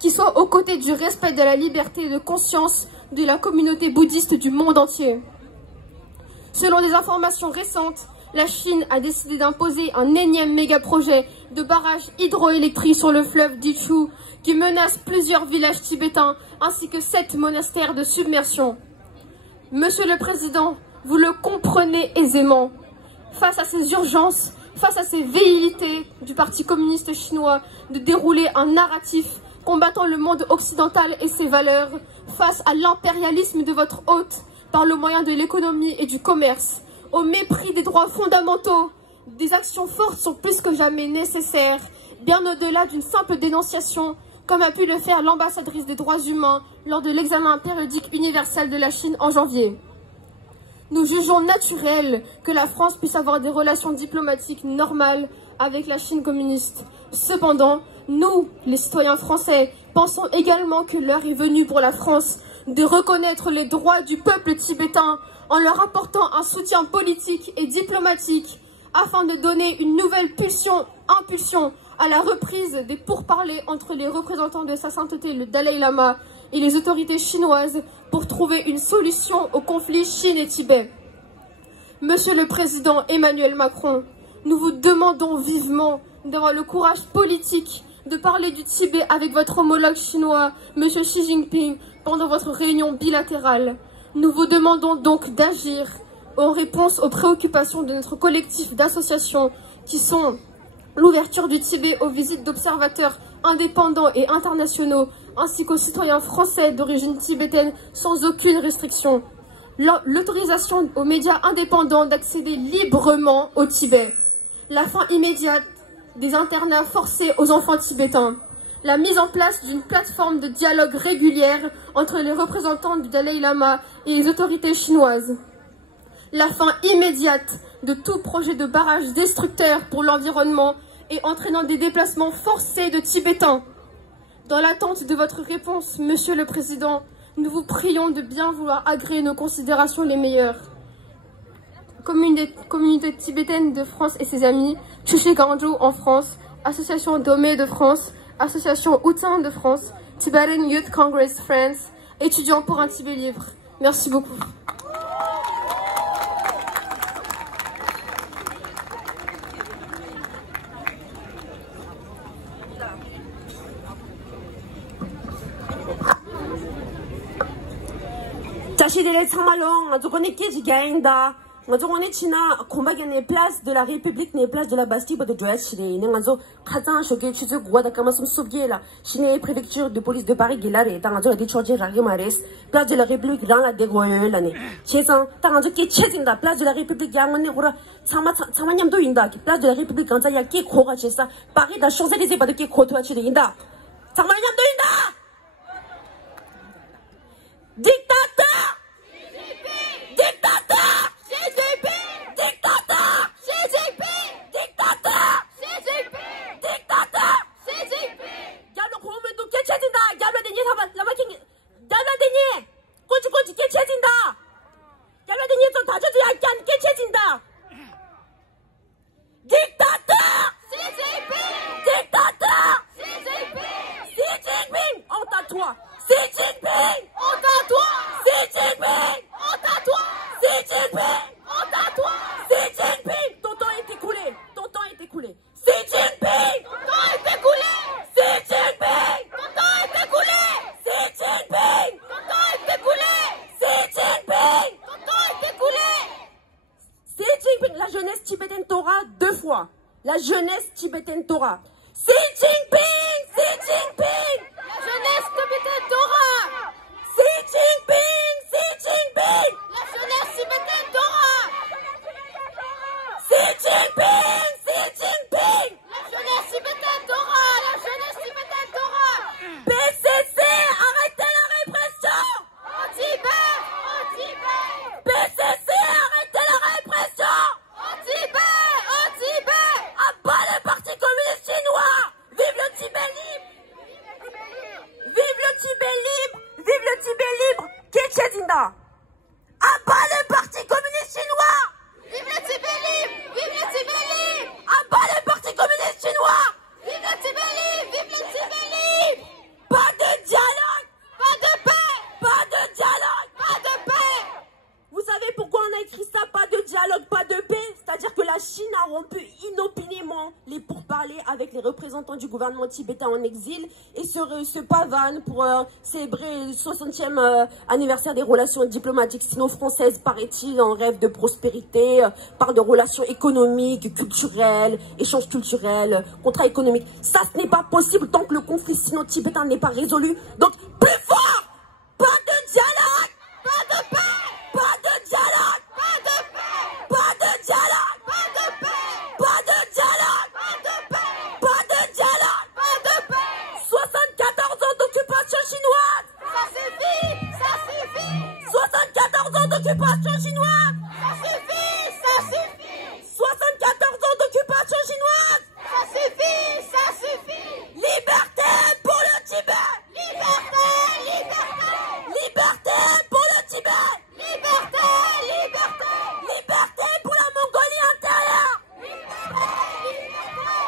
qui soit aux côtés du respect de la liberté de conscience de la communauté bouddhiste du monde entier. Selon des informations récentes, la Chine a décidé d'imposer un énième méga-projet de barrage hydroélectrique sur le fleuve Dichu qui menace plusieurs villages tibétains ainsi que 7 monastères de submersion. Monsieur le Président, vous le comprenez aisément. Face à ces urgences, face à ces velléités du Parti communiste chinois de dérouler un narratif combattant le monde occidental et ses valeurs, face à l'impérialisme de votre hôte par le moyen de l'économie et du commerce, au mépris des droits fondamentaux, des actions fortes sont plus que jamais nécessaires, bien au-delà d'une simple dénonciation, comme a pu le faire l'ambassadrice des droits humains lors de l'examen périodique universel de la Chine en janvier. Nous jugeons naturel que la France puisse avoir des relations diplomatiques normales avec la Chine communiste. Cependant, nous, les citoyens français, pensons également que l'heure est venue pour la France de reconnaître les droits du peuple tibétain en leur apportant un soutien politique et diplomatique afin de donner une nouvelle impulsion à la reprise des pourparlers entre les représentants de Sa Sainteté le Dalai Lama et les autorités chinoises pour trouver une solution au conflit Chine et Tibet. Monsieur le Président Emmanuel Macron, nous vous demandons vivement d'avoir le courage politique de parler du Tibet avec votre homologue chinois, Monsieur Xi Jinping, pendant votre réunion bilatérale. Nous vous demandons donc d'agir en réponse aux préoccupations de notre collectif d'associations qui sont l'ouverture du Tibet aux visites d'observateurs indépendants et internationaux, ainsi qu'aux citoyens français d'origine tibétaine sans aucune restriction. L'autorisation aux médias indépendants d'accéder librement au Tibet. La fin immédiate des internats forcés aux enfants tibétains. La mise en place d'une plateforme de dialogue régulière entre les représentants du Dalai Lama et les autorités chinoises. La fin immédiate de tout projet de barrage destructeur pour l'environnement et entraînant des déplacements forcés de Tibétains. Dans l'attente de votre réponse, Monsieur le Président, nous vous prions de bien vouloir agréer nos considérations les meilleures. Communauté tibétaine de France et ses amis, Chushi Ganjo en France, Association Domé de France, Association Outin de France, Tibetan Youth Congress France, étudiants pour un Tibet libre. Merci beaucoup. 자신들의 참말로 아주 거네 깨지게인다. 아주 거네 지나 공박연의 place de la République ne place de la Bastille de Joachille. 네 아주 가장 쇼게 취재 구하다 까마슴 숲게라. 시내 préfecture de police de Paris 길라레. 당 아주 어디 처지 라게 말했어. place de la République 랑아 대고요라네. 세상 당 아주 깨쳐진다. place de la République 양원네 고라 참마냠도 인다. place de la République 간자 야깨 고가 쳤어. 파리 다 Champs-Élysées 받을 게 고토아치리 인다. 참마냠도 인다. Dictateur! Dictateur! Dictateur! Dictateur! Dictateur! 야로 고우면도 깨쳐진다. 야로 되니 라마킹 야로 되니 꼬치꼬치 깨쳐진다. 야로 되니 좀 다져줘야 안 깨쳐진다. Dictateur! Dictateur! Xi Jinping, honte à toi! Xi Jinping! Honte à toi! Xi Jinping! Honte à toi! Xi Jinping! Honte à toi! Xi Jinping! Ton temps est écoulé! Ton temps est écoulé! Xi Jinping! Ton temps est écoulé! Xi Jinping! Ton temps est écoulé! Xi Jinping! Ton temps est écoulé! Xi Jinping! Ton temps est écoulé! Xi Jinping! La jeunesse tibétaine t'aura 2 fois. La jeunesse tibétaine t'aura. Xi Jinping! Xi Jinping! La jeunesse tibétaine t'aura! Xi Jinping! Xi Jinping! La jeunesse tibétaine t'aura! Xi Jinping! Xi Jinping! La jeunesse tibétaine t'aura! La jeunesse tibétaine t'aura! PCC, arrêtez la répression! Au Tibet! Au Tibet! PCC, arrêtez la répression! Au Tibet! Au Tibet! À bas le Parti communiste chinois! des représentants du gouvernement tibétain en exil et se pavanent pour célébrer le 60e anniversaire des relations diplomatiques sino-françaises, paraît-il, en rêve de prospérité, par de relations économiques, culturelles, échanges culturels, contrats économiques. Ça, ce n'est pas possible tant que le conflit sino-tibétain n'est pas résolu. Donc, plus fort! Pas de dialogue! Pas de paix! Pas de dialogue! Pas de paix! Pas de dialogue! Pas de paix! Pas de dialogue! Pas de paix! Pas de dialogue! Pas de paix! 74 ans d'occupation chinoise! Ça suffit! Ça suffit! 74 ans d'occupation chinoise! Ça suffit! Ça suffit! 74 ans d'occupation chinoise! Ça suffit! Ça suffit! Liberté pour le Tibet! Liberté! Liberté! Liberté pour le Tibet! Liberté! Liberté! Liberté pour la Mongolie intérieure! Liberté! Liberté!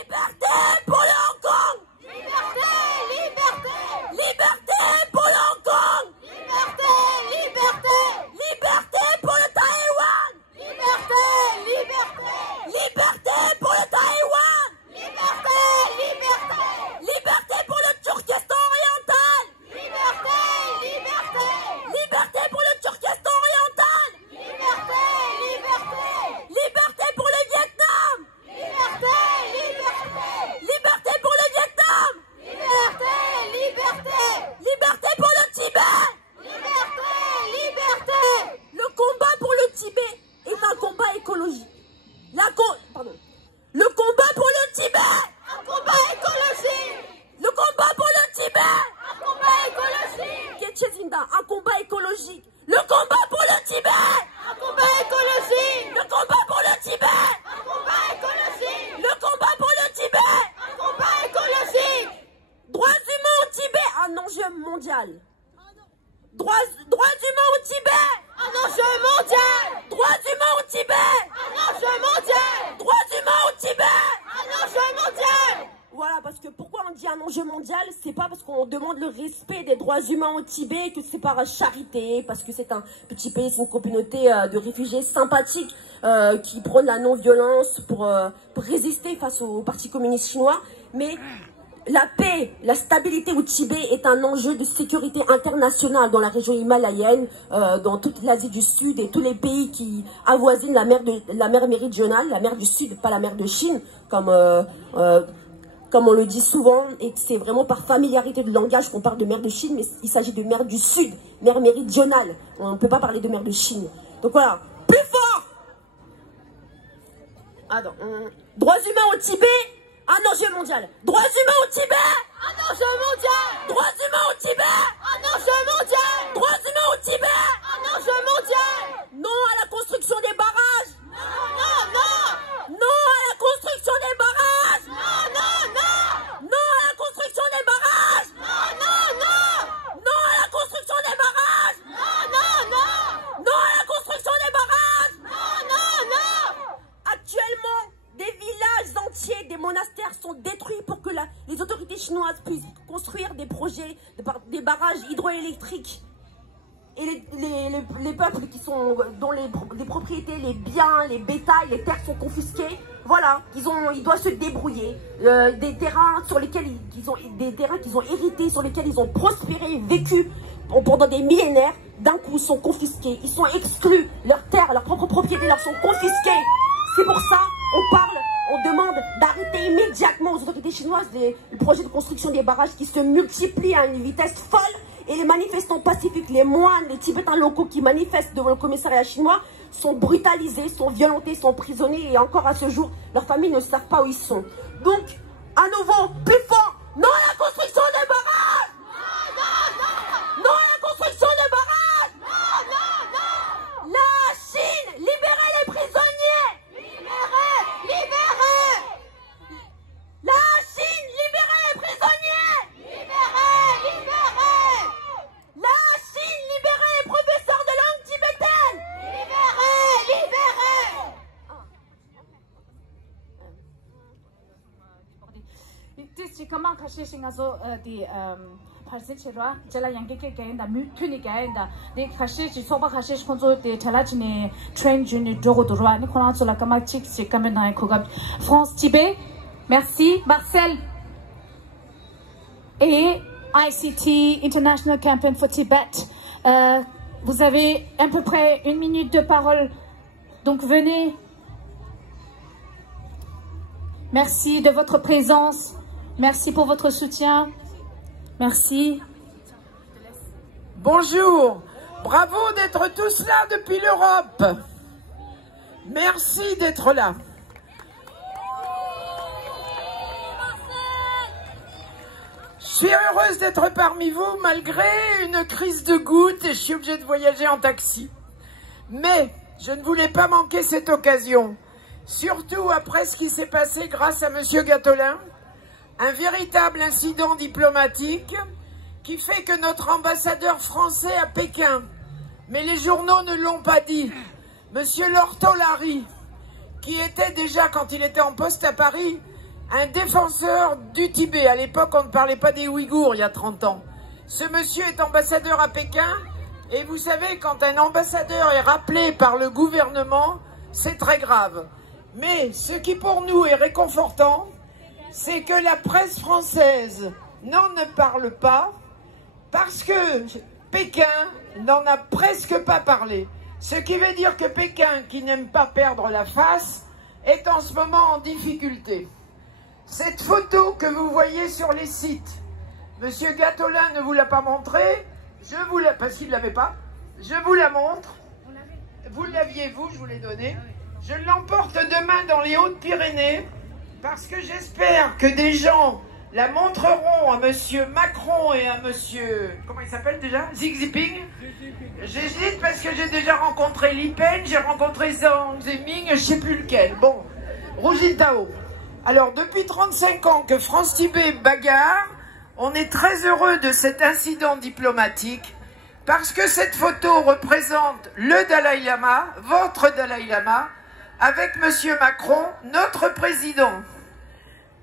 Liberté pour le Hong Kong! Liberté! Liberté! Liberté pour le Hong Kong! Liberté! Liberté! Liberté pour le Taïwan! Liberté! Liberté! Liberté pour le Taïwan! Liberté! Liberté! Liberté pour le Turkestan oriental! Liberté! Liberté! Liberté pour le Turkestan oriental! Liberté! Liberté! Liberté pour le Vietnam! Liberté! Liberté! Liberté pour le Vietnam! Liberté! Liberté! Liberté pour le Tibet! Liberté! Liberté! Le combat pour le Tibet est un combat écologique. Le combat pour le Tibet! Un combat écologique! Le combat pour le Tibet! Un combat écologique! Ketchezinda, un combat écologique! Le combat pour le Tibet! Un combat écologique! Le combat pour le Tibet! Un combat écologique! Le combat pour le Tibet! Un combat écologique! Droits humains au Tibet, un enjeu mondial! Droits humains au Tibet! Un enjeu mondial! Droits humains au Tibet! Un enjeu mondial! Droits humains au Tibet! Un enjeu mondial! Voilà, parce que pourquoi on dit un enjeu mondial? C'est pas parce qu'on demande le respect des droits humains au Tibet que c'est par charité, parce que c'est un petit pays, c'est une communauté de réfugiés sympathiques qui prône la non-violence pour résister face au Parti communiste chinois. Mais la paix, la stabilité au Tibet est un enjeu de sécurité internationale dans la région himalayenne, dans toute l'Asie du Sud et tous les pays qui avoisinent la mer méridionale, la mer du Sud, pas la mer de Chine, comme on le dit souvent, et c'est vraiment par familiarité de langage qu'on parle de mer de Chine, mais il s'agit de mer du Sud, mer méridionale. On ne peut pas parler de mer de Chine. Donc voilà, plus fort! Attends, droits humains au Tibet, un enjeu mondial. Droits humains au Tibet, un enjeu mondial. Droits humains au Tibet, un enjeu mondial. Droits humains au Tibet, un enjeu mondial. Non à la construction des barrages. Non, non, non. Non à la construction des barrages. Non, non, non. Non à la construction des barrages. Non, non, non. Non à la construction des barrages. Non, non, non. Non à la construction des barrages. Non, non, non. Actuellement, des villages entiers, des monastères sont détruits pour que les autorités chinoises puissent construire des projets, des barrages hydroélectriques. Et les peuples dont les propriétés, les biens, les bétails, les terres sont confisquées, voilà, ils doivent se débrouiller. Des terrains qu'ils ont hérités, sur lesquels ils ont prospéré, vécu pendant des millénaires, d'un coup sont confisqués. Ils sont exclus, leurs terres, leurs propres propriétés leur sont confisquées. C'est pour ça on demande d'arrêter immédiatement aux autorités chinoises les projets de construction des barrages qui se multiplient à une vitesse folle. Et les manifestants pacifiques, les moines, les Tibétains locaux qui manifestent devant le commissariat chinois sont brutalisés, sont violentés, sont emprisonnés. Et encore à ce jour, leurs familles ne savent pas où ils sont. Donc, à nouveau, plus fort, non à la construction des barrages. Non, non, non. Non à la construction des barrages. Non, non, non. La Chine, libérez les prisonniers. Libérez, libérez. La Chine, libérez les prisonniers. Libérez, libérez. La Chine, libérez les professeurs de langue tibétaine. Libérez, libérez. Comment cacher chez des parcelles jala yang ke da mutuni da de cacher ci soba cacher konzo de train juni dogo droit ni konan sur la kama chik c'est comme dans koga France Tibet Merci. Marcel. Et ICT, International Campaign for Tibet. Vous avez à peu près 1 minute de parole. Donc venez. Merci de votre présence. Merci pour votre soutien. Merci. Bonjour. Bravo d'être tous là depuis l'Europe. Merci d'être là. Je suis heureuse d'être parmi vous malgré une crise de goutte et je suis obligée de voyager en taxi. Mais je ne voulais pas manquer cette occasion, surtout après ce qui s'est passé grâce à Monsieur Gattolin, un véritable incident diplomatique qui fait que notre ambassadeur français à Pékin, mais les journaux ne l'ont pas dit, Monsieur Lortolari, qui était déjà, quand il était en poste à Paris, un défenseur du Tibet. À l'époque, on ne parlait pas des Ouïghours, il y a 30 ans. Ce monsieur est ambassadeur à Pékin, et vous savez, quand un ambassadeur est rappelé par le gouvernement, c'est très grave. Mais ce qui pour nous est réconfortant, c'est que la presse française n'en ne parle pas, parce que Pékin n'en a presque pas parlé. Ce qui veut dire que Pékin, qui n'aime pas perdre la face, est en ce moment en difficulté. Cette photo que vous voyez sur les sites, Monsieur Gattolin ne vous l'a pas montrée, parce qu'il ne l'avait pas, je vous la montre. Vous l'aviez, vous, je vous l'ai donnée. Je l'emporte demain dans les Hautes-Pyrénées, parce que j'espère que des gens la montreront à Monsieur Macron et à Monsieur... Comment il s'appelle déjà? Xi Jinping. J'hésite parce que j'ai déjà rencontré Li Pen, j'ai rencontré Zhang Zemin, je ne sais plus lequel. Bon, Hu Jintao. Alors, depuis 35 ans que France-Tibet bagarre, on est très heureux de cet incident diplomatique parce que cette photo représente le Dalai Lama, votre Dalai Lama, avec Monsieur Macron, notre président.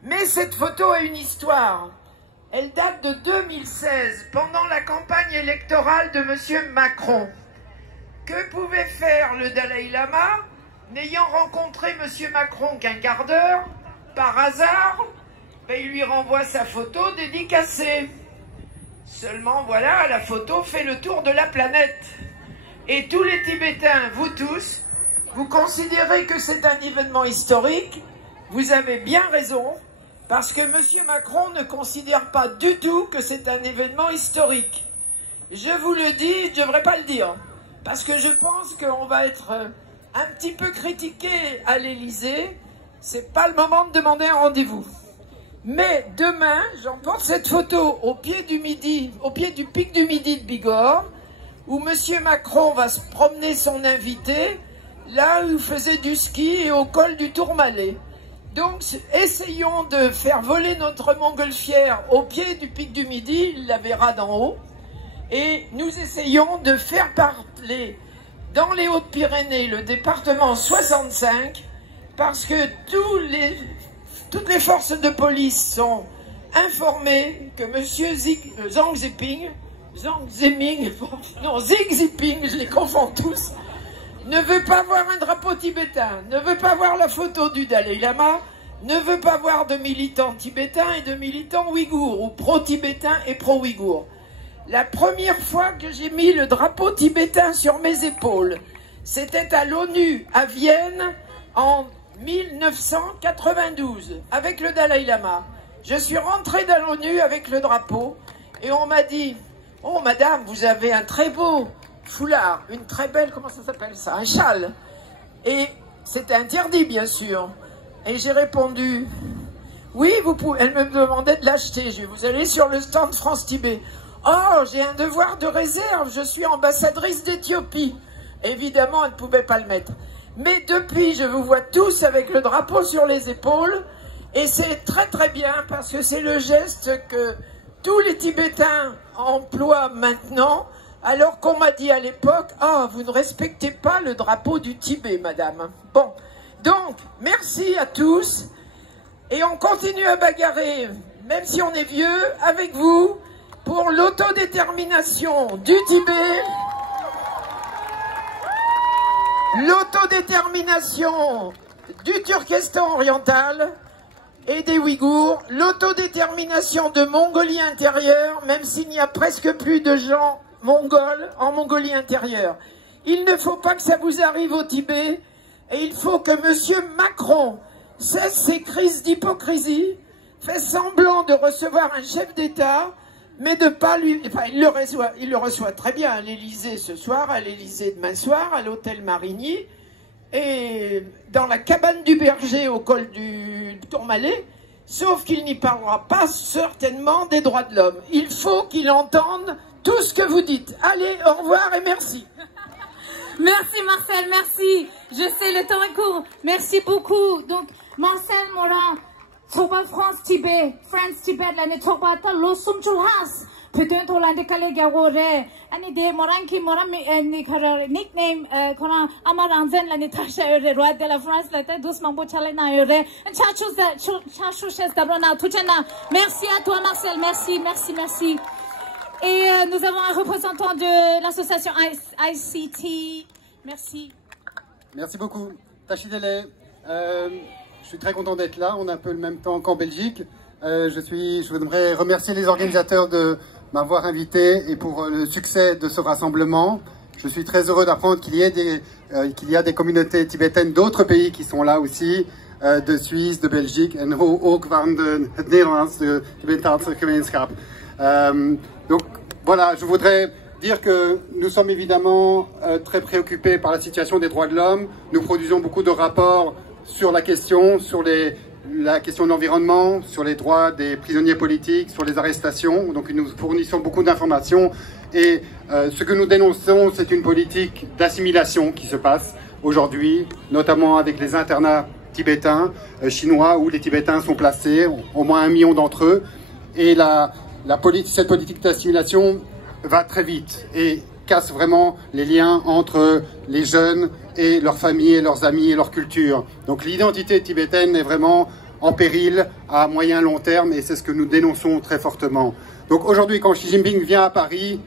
Mais cette photo a une histoire. Elle date de 2016, pendant la campagne électorale de Monsieur Macron. Que pouvait faire le Dalai Lama, n'ayant rencontré Monsieur Macron qu'un quart d'heure, par hasard, ben, il lui renvoie sa photo dédicacée. Seulement, voilà, la photo fait le tour de la planète. Et tous les Tibétains, vous tous, vous considérez que c'est un événement historique. Vous avez bien raison, parce que M. Macron ne considère pas du tout que c'est un événement historique. Je vous le dis, je ne devrais pas le dire, parce que je pense qu'on va être un petit peu critiqué à l'Élysée. C'est pas le moment de demander un rendez-vous. Mais demain, j'emporte cette photo au pied du Midi, au pied du pic du Midi de Bigorre, où M. Macron va se promener son invité, là où il faisait du ski et au col du Tourmalet. Donc, essayons de faire voler notre montgolfière au pied du pic du Midi, il la verra d'en haut, et nous essayons de faire parler dans les Hautes-Pyrénées le département 65, parce que toutes les forces de police sont informées que M. Zhang Zemin, non, Xi Jinping, je les confonds tous, ne veut pas voir un drapeau tibétain, ne veut pas voir la photo du Dalai Lama, ne veut pas voir de militants tibétains et de militants ouïghours, ou pro-tibétains et pro-ouïghours. La première fois que j'ai mis le drapeau tibétain sur mes épaules, c'était à l'ONU, à Vienne, en 1992, avec le Dalai Lama. Je suis rentrée dans l'ONU avec le drapeau, et on m'a dit, « Oh madame, vous avez un très beau foulard, une très belle, comment ça s'appelle ça, un châle ?» Et c'était interdit, bien sûr. Et j'ai répondu, « Oui, vous pouvez. » Elle me demandait de l'acheter. Je vais vous aller sur le stand France-Tibet. « Oh, j'ai un devoir de réserve, je suis ambassadrice d'Éthiopie. » Évidemment, elle ne pouvait pas le mettre. Mais depuis, je vous vois tous avec le drapeau sur les épaules. Et c'est très très bien parce que c'est le geste que tous les Tibétains emploient maintenant. Alors qu'on m'a dit à l'époque, « Ah, vous ne respectez pas le drapeau du Tibet, madame. » Bon, donc, merci à tous. Et on continue à bagarrer, même si on est vieux, avec vous, pour l'autodétermination du Tibet, l'autodétermination du Turkestan oriental et des Ouïghours, l'autodétermination de Mongolie intérieure, même s'il n'y a presque plus de gens mongols en Mongolie intérieure. Il ne faut pas que ça vous arrive au Tibet, et il faut que M. Macron cesse ses crises d'hypocrisie, fait semblant de recevoir un chef d'État, mais de pas lui... Enfin, il le reçoit très bien à l'Élysée ce soir, à l'Élysée demain soir, à l'hôtel Marigny, et dans la cabane du Berger au col du Tourmalet, sauf qu'il n'y parlera pas certainement des droits de l'homme. Il faut qu'il entende tout ce que vous dites. Allez, au revoir et merci. Merci Marcel, merci. Je sais, le temps est court. Merci beaucoup. Donc, Marcel Morin, Toba France Tibet, France Tibet, l'année Toba, Losum Chulhas. Putain, Tolande Kalegawore. Ani de Moranki Moram, nickname, Kona Amaranzen, l'année Tasha, roi de la France, la tête doucement Bochalena, and Chachus Dabrona, Tuchena. Merci à toi, Marcel. Merci, merci, merci. Et nous avons un représentant de l'association ICT. Merci. Merci beaucoup. Tachidele, je suis très content d'être là. On a un peu le même temps qu'en Belgique. Je voudrais remercier les organisateurs de m'avoir invité et pour le succès de ce rassemblement. Je suis très heureux d'apprendre qu'il y a des communautés tibétaines d'autres pays qui sont là aussi, de Suisse, de Belgique, en ook van de Nederlandse Tibetaanse gemeenschap. Donc voilà, je voudrais dire que nous sommes évidemment très préoccupés par la situation des droits de l'homme. Nous produisons beaucoup de rapports sur la question, la question de l'environnement, sur les droits des prisonniers politiques, sur les arrestations. Donc nous fournissons beaucoup d'informations et ce que nous dénonçons, c'est une politique d'assimilation qui se passe aujourd'hui, notamment avec les internats tibétains, chinois, où les Tibétains sont placés, au moins 1 million d'entre eux. Et cette politique d'assimilation va très vite et casse vraiment les liens entre les jeunes et leurs familles, et leurs amis et leur culture. Donc l'identité tibétaine est vraiment en péril à moyen long terme et c'est ce que nous dénonçons très fortement. Donc aujourd'hui, quand Xi Jinping vient à Paris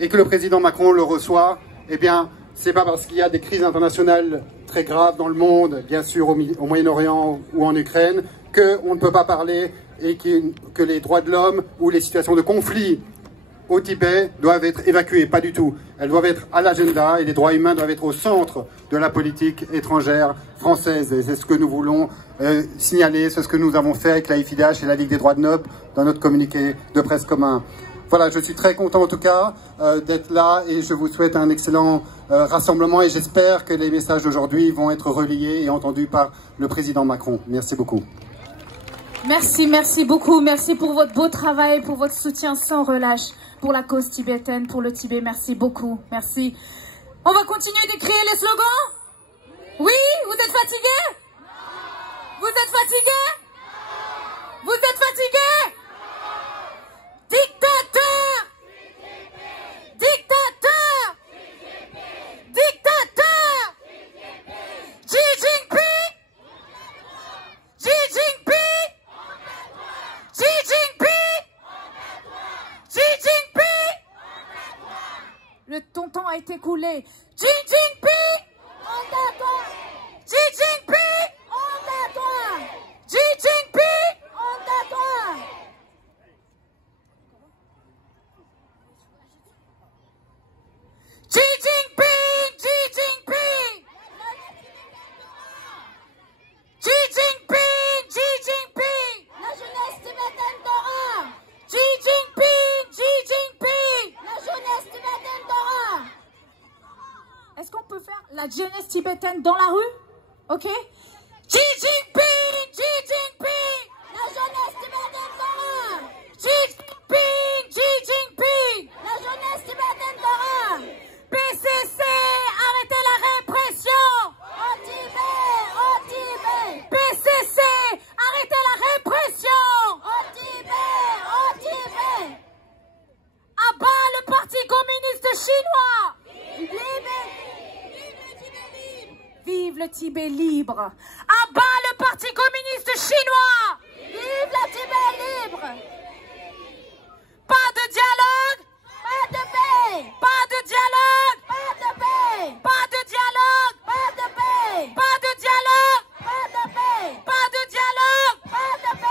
et que le président Macron le reçoit, eh bien, c'est pas parce qu'il y a des crises internationales très graves dans le monde, bien sûr au Moyen-Orient ou en Ukraine, qu'on ne peut pas parler et que les droits de l'homme ou les situations de conflit au Tibet doivent être évacuées. Pas du tout. Elles doivent être à l'agenda et les droits humains doivent être au centre de la politique étrangère française. Et c'est ce que nous voulons signaler, c'est ce que nous avons fait avec la FIDH et la Ligue des droits de l'homme dans notre communiqué de presse commun. Voilà, je suis très content en tout cas d'être là et je vous souhaite un excellent rassemblement et j'espère que les messages d'aujourd'hui vont être relayés et entendus par le président Macron. Merci beaucoup. Merci, merci beaucoup. Merci pour votre beau travail, pour votre soutien sans relâche pour la cause tibétaine, pour le Tibet. Merci beaucoup. Merci. On va continuer d'écrire les slogans? Oui? Vous êtes fatigués? Vous êtes fatigués? Vous êtes fatigués? Dictateur! Dictateur! Dictateur! Xi Jinping! Xi Jinping! Xi Jinping! Xi Jinping! Le temps a été écoulé. Xi Jinping! Honte à toi! Xi Jinping! Honte à toi! Xi Jinping! Honte à toi! Xi Jinping! Xi Jinping! Xi Jinping! Xi Jinping! La jeunesse tibétaine t'aura! Xi Jinping! Xi Jinping! La jeunesse tibétaine t'aura! Est-ce qu'on peut faire la jeunesse tibétaine dans la rue? Ok? Xi Jinping! Xi Jinping! La jeunesse tibétaine t'aura! Xi Jinping! Xi Jinping! La jeunesse tibétaine t'aura! PCC! Arrêtez la répression! Au Tibet! Au Tibet! PCC! Arrêtez la répression! Au Tibet! Au Tibet! À bas le Parti communiste chinois! Vive le Tibet libre! À bas le Parti communiste chinois! Vive le Tibet libre! Pas de dialogue! Pas de paix! Pas de dialogue! Pas de paix! Pas de dialogue! Pas de paix! Pas de dialogue! Pas de paix! Pas de dialogue! Pas de paix!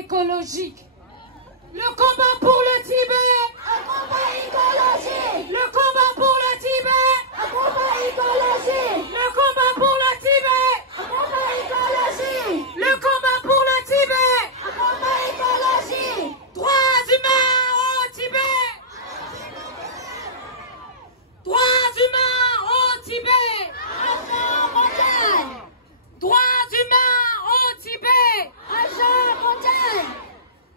écologique. Le combat pour le Tibet. Un combat écologique. Le combat pour le Tibet. Un combat écologique. Le combat pour le Tibet. Un combat écologique. Le combat pour le Tibet. Un combat écologique. Droits humains au Tibet. Droits humains au Tibet. Agent mondial. Droits humains au Tibet. Agent mondial.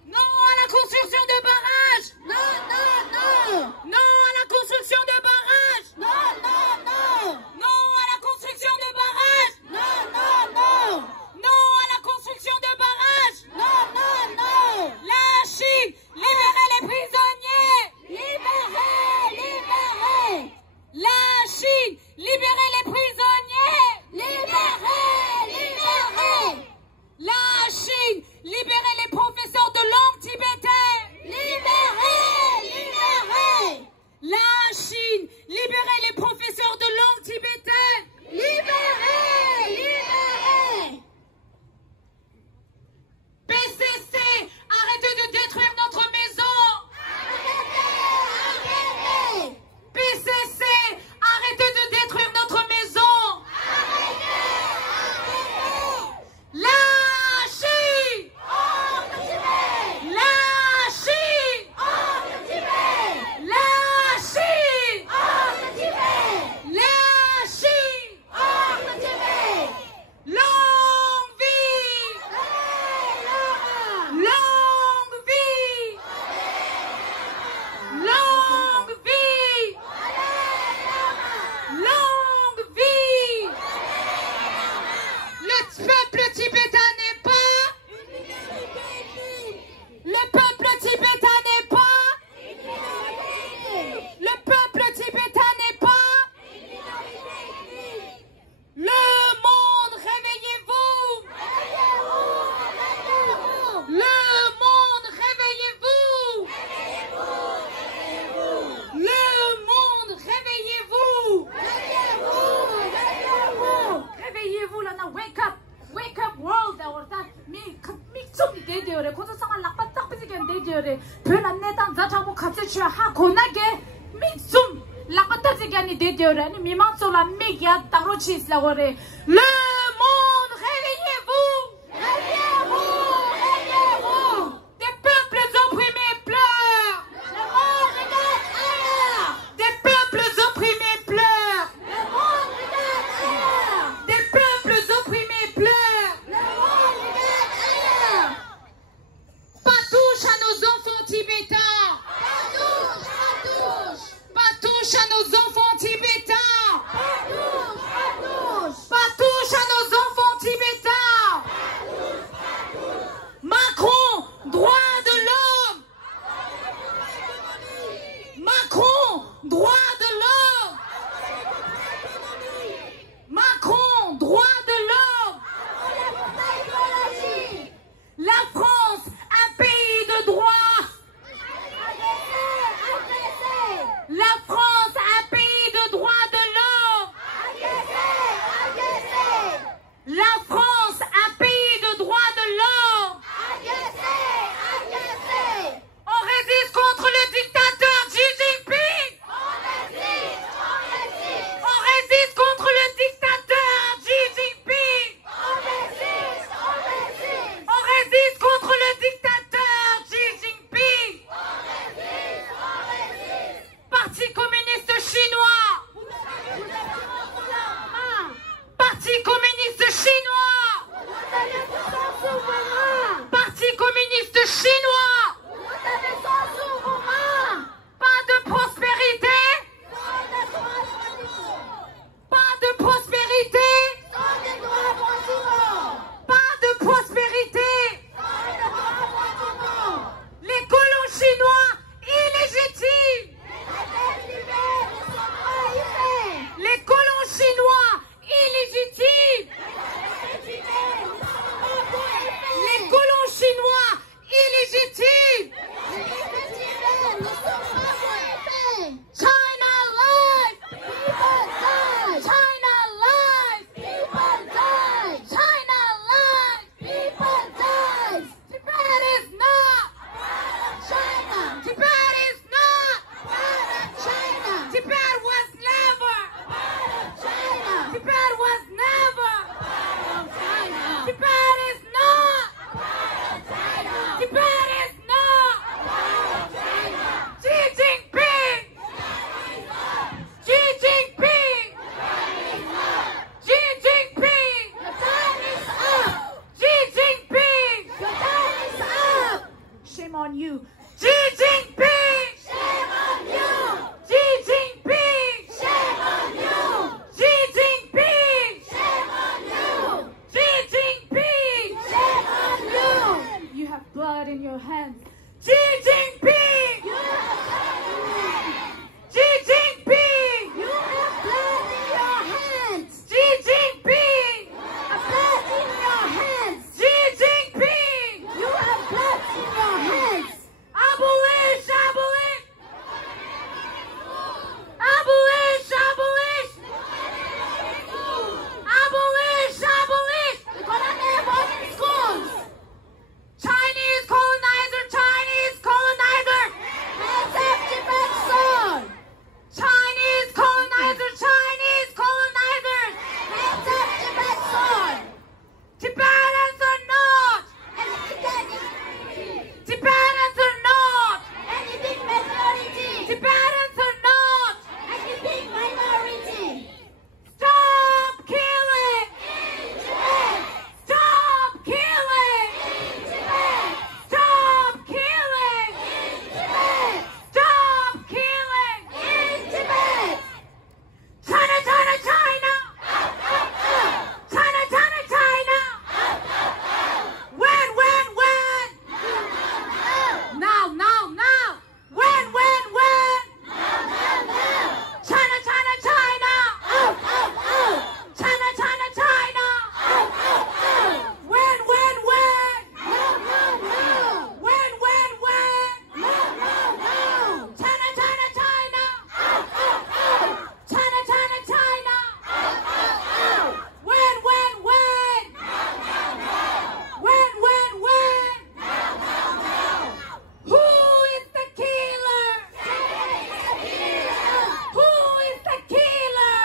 Non à la construction de barrages. Non, non, non. Non à la construction de barrages. Non, non, non. Non à la construction de barrages. Non, non, non. Non à la construction de barrages. Non, non, non. La Chine, libérez les prisonniers. Libérez, libérez. La Chine, libérez les prisonniers. Libérez, libérez. La Chine, libérez les professeurs de langue tibétaine. Libérez, libérez. La Chine, libérez les professeurs de langue tibétaine. Libérez, libérez. PCC, arrêtez de détruire notre maison. Arrêtez. PCC, arrêtez de détruire notre maison. La Chine, Hors de Tibet. la Chine, Hors de Tibet. la Chine, Hors de Tibet. la Chine. Hors de Tibet. Longue vie, longue vie, longue vie, longue vie. Le peuple tibétain n'est pas, le peuple tibétain n'est pas, le peuple tibétain n'est pas. Le monde, réveillez-vous. Le monde, réveillez-vous. Le monde, réveillez-vous. Réveillez-vous là, wake up world. 좀 내디어래 고소성을 낙바딱 삐지게 내디어래 변안 내단 자타고 같이 취하 고나게 미좀 낙바딱지게 아니 내디어래 아니 미망솔라 미기야 따로 치sla고래. Le monde, réveillez-vous. Des peuples opprimés pleurent. Des peuples opprimés pleurent. Des peuples opprimés pleurent. Pas touche à nos enfants tibétains. Pas touche à nos enfants tibétains. Pas touche à on you. Xi Jinping! Shame on you! Xi Jinping! Shame on you! Xi Jinping! Shame on you! Xi Jinping! Shame on you! You have blood in your hands. Xi Jinping! You have blood in your hands. Xi Jinping! You have blood in your hands. Xi Jinping! You have blood in your hands. Xi Jinping! You have blood in your hands. Abolish! Abolish! Abolish! Abolish! Abolish! Abolish! Schools! Chinese colonizer! Chinese colonizer! Hands up, Tibet! Chinese colonizer! Chinese colonizers! Hands up, Tibet! Tibetans are not! Tibetans are not! Anything minority! Tibetans are not! Anything minority! Stop killing! In Tibet! Stop killing! In Tibet! Stop killing! In Tibet! Stop killing! In Tibet! China, China, China! China, China, China! When? Now! When? China, China, China! China, China, China! When? When? China, China, China! China, China, China! When? Who is the killer? Who is the killer?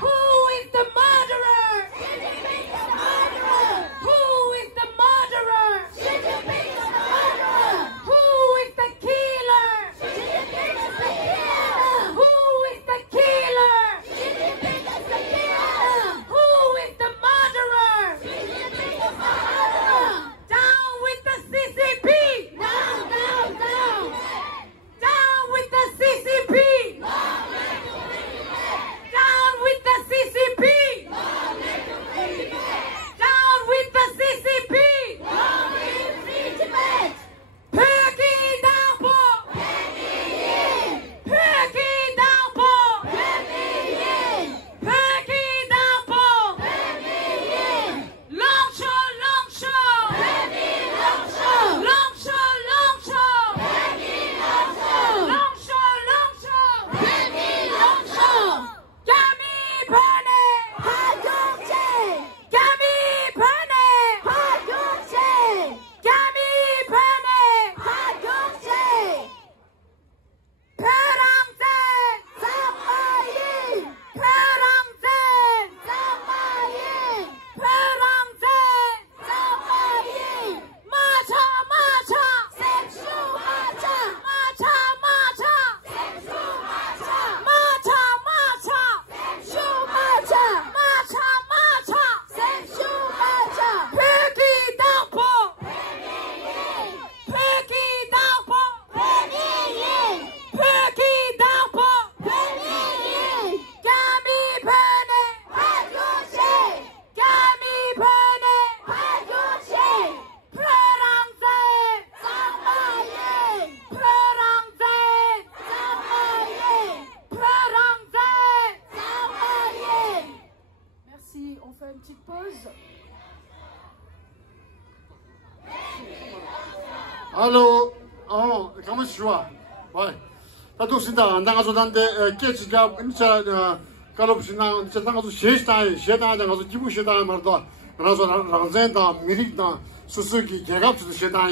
Who is the murderer? Who is the murderer? Who is the killer? Who is the killer? Who is the murderer? Down with the CCP! Down with the CCP! Down with the CCP! Down with the CCP! Peki Dampo! Peki Dampo! Peki Dampo! Longsho! Longsho! Longsho! Gami Pane! Gami Pane! Gami Pane! Perangzen! Perangzen! Perangzen! Macha! Macha! Macha! Macha! Macha! Macha! Peki Dampo! Peki Dampo! Peki Dampo! Gami Pane! Gami Pane! Perangzen! Perangzen! Perangzen! Merci, on fait une petite pause. Allô, comment tu vas? Ouais. T'as tout c'est dans la zone de qu'est-ce qu'il y a? Quand on c'est dans la zone c'est dans la zone qui bouge dans la marde. Dans la zone dans Amérique dans ce qui est grave c'est dans